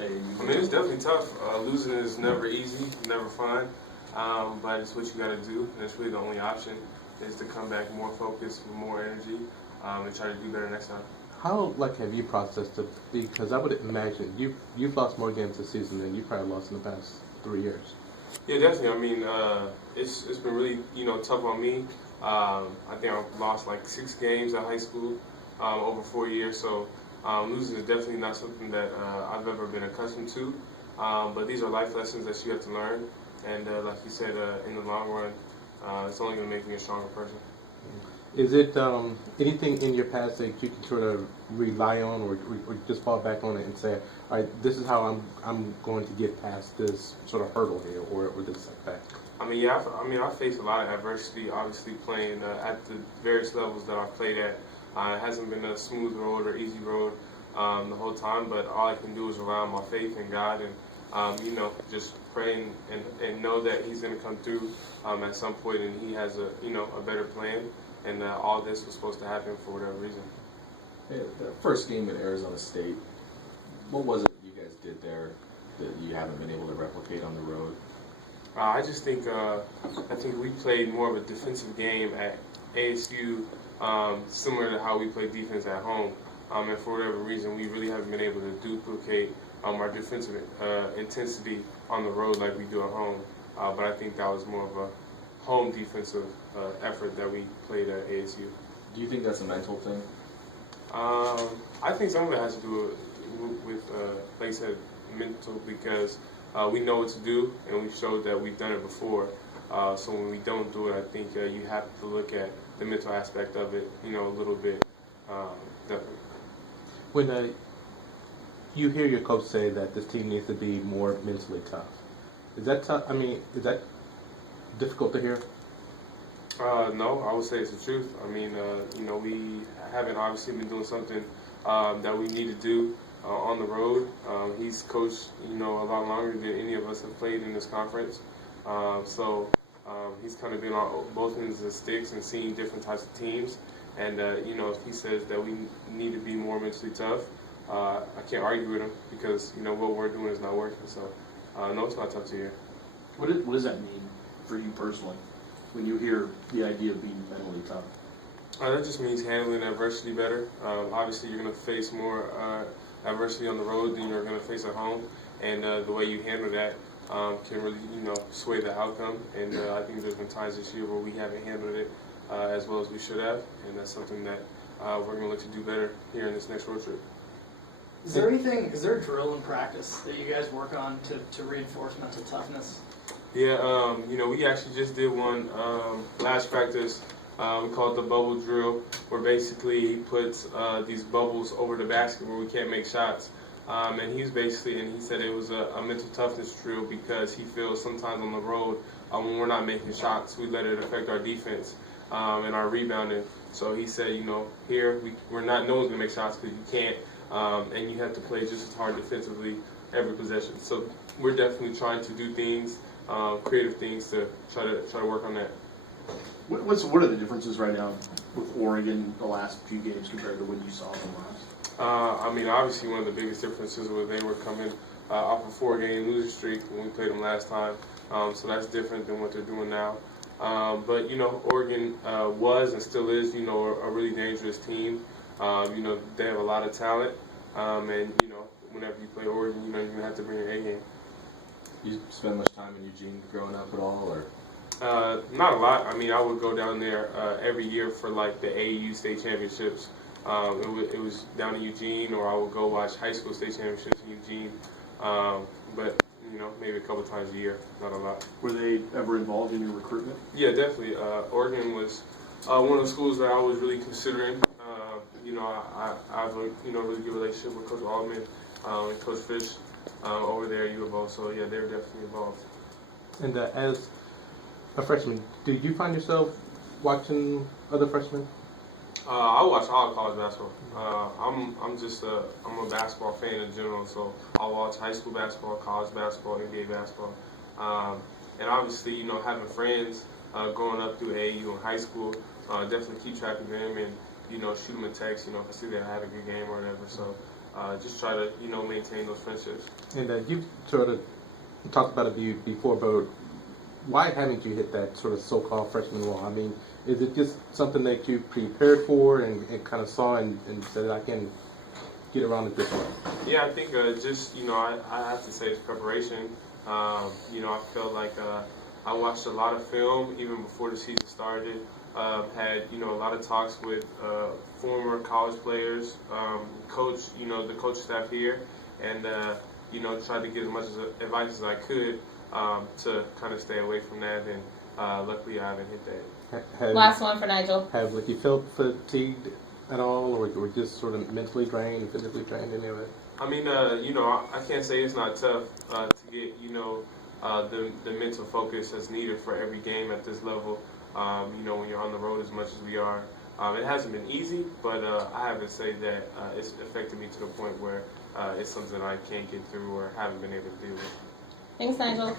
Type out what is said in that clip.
I mean, it's definitely tough. Losing is never easy, never fun, but it's what you got to do, and it's really the only option is to come back more focused, with more energy, and try to do better next time. How have you processed it? Because I would imagine you've lost more games this season than you probably lost in the past 3 years. Yeah, definitely. I mean, it's been really tough on me. I think I've lost like 6 games at high school over 4 years, so losing is definitely not something that I've ever been accustomed to. But these are life lessons that you have to learn, and like you said, in the long run, it's only going to make me a stronger person. Is it anything in your past that you can sort of rely on, or just fall back on it and say, all right, this is how I'm going to get past this sort of hurdle here, or this setback? I mean, yeah, I faced a lot of adversity, obviously playing at the various levels that I've played at. It hasn't been a smooth road or easy road the whole time, but all I can do is rely on my faith in God and, just pray and know that He's going to come through at some point, and He has a better plan, and all this was supposed to happen for whatever reason. Hey, the first game at Arizona State, what was it you guys did there that you haven't been able to replicate on the road? I just think we played more of a defensive game at ASU, similar to how we play defense at home. And for whatever reason, we really haven't been able to duplicate our defensive intensity on the road like we do at home. But I think that was more of a home defensive effort that we played at ASU. Do you think that's a mental thing? I think some of it has to do with like I said, mental, because we know what to do, and we've showed that we've done it before. So when we don't do it, I think you have to look at the mental aspect of it, a little bit. Definitely. When you hear your coach say that this team needs to be more mentally tough, is that tough? I mean, is that difficult to hear? No, I would say it's the truth. I mean, we haven't obviously been doing something that we need to do on the road. He's coached, a lot longer than any of us have played in this conference. So he's kind of been on both ends of the sticks and seen different types of teams. And, if he says that we need to be more mentally tough, I can't argue with him because, what we're doing is not working. So, no, it's not tough to hear. What does that mean for you personally when you hear the idea of being mentally tough? That just means handling adversity better. Obviously, you're going to face more adversity on the road than you're going to face at home. And the way you handle that can really, sway the outcome. And I think there's been times this year where we haven't handled it as well as we should have, and that's something that we're going to look to do better here in this next road trip. Is there a drill in practice that you guys work on to reinforce mental toughness? Yeah, we actually just did one last practice. We call it the bubble drill, where basically he puts these bubbles over the basket where we can't make shots. And he said it was a mental toughness drill because he feels sometimes on the road when we're not making shots, we let it affect our defense and our rebounding. So he said, here no one's gonna make shots because you can't, and you have to play just as hard defensively every possession. So we're definitely trying to do things, creative things to try to work on that. What are the differences right now with Oregon the last few games compared to when you saw them last? Obviously one of the biggest differences was they were coming off a 4-game losing streak when we played them last time. So that's different than what they're doing now. But Oregon was and still is, a really dangerous team. They have a lot of talent, and whenever you play Oregon, you're gonna have to bring your A game. You spend much time in Eugene growing up at all, or? Not a lot. I would go down there every year for like the AAU state championships. It was down in Eugene, or I would go watch high school state championships in Eugene. But maybe a couple times a year, not a lot. Were they ever involved in your recruitment? Yeah, definitely. Oregon was one of the schools that I was really considering. I have a really good relationship with Coach Altman and Coach Fish over there at U of O. So yeah, they're definitely involved. And as a freshman, did you find yourself watching other freshmen? I watch all college basketball. I'm a basketball fan in general, so I watch high school basketball, college basketball, NBA basketball, and obviously having friends growing up through AAU and high school, definitely keep track of them and shoot them a text if I see they had a good game or whatever. So just try to, you know, maintain those friendships. And you sort of talked about it before, but why haven't you hit that sort of so-called freshman wall? I mean, is it just something that you prepared for and kind of saw and said, I can get around it this way? Yeah, I think just, you know, I have to say it's preparation. You know, I felt like I watched a lot of film even before the season started. Had, you know, a lot of talks with former college players, coach, you know, the coach staff here, and, you know, tried to get as much advice as I could to kind of stay away from that, and luckily I haven't hit that. Last one for Nigel. Have like you felt fatigued at all, or just sort of mentally drained, physically drained, any of it? I mean, you know, I can't say it's not tough to get, you know, the mental focus that's needed for every game at this level. You know, when you're on the road as much as we are. It hasn't been easy, but I haven't said that it's affected me to the point where it's something I can't get through or haven't been able to deal with. Thanks, Nigel.